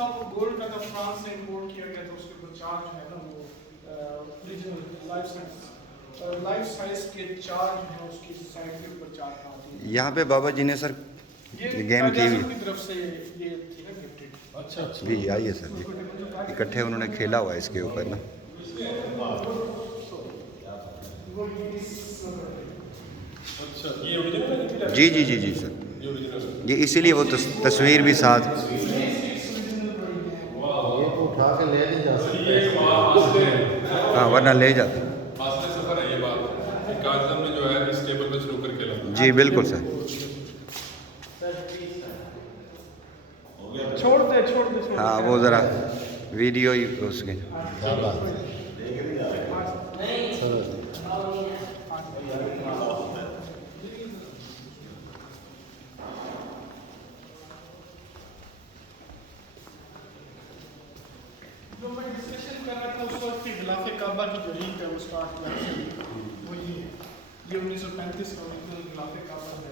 साहब वो गोल्ड का जब फ्रांस से इंपोर्ट किया गया था उसके ऊपर चार्ज है ना वो ओरिजिनल लाइफ साइज के चार्ज है उसकी साइड के ऊपर चार्ज आती है। यहाँ पे बाबा जी ने सर गेम की हुई की तरफ से ये थी ना गिफ्टेड। अच्छा अच्छा जी आइए सर जी, इकट्ठे उन्होंने खेला हुआ है इसके ऊपर ना। जी जी जी जी सर, ये इसीलिए वो तस्वीर भी साथ। ये तो उठा के ले नहीं जा सकते, हाँ वरना ले जाते। सफर है ये बात, आजम में जो है इस टेबल पे शुरू करके ला। जी बिल्कुल सर। छोड़ दे हाँ वो ज़रा वीडियो ही उसके। जो मैं डिस्कशन कर रहा था उस वक्त की गिलाफे काबा की जो लीक है वो स्टार्ट हुआ वो ये 1935 का गिलाफे काबा है।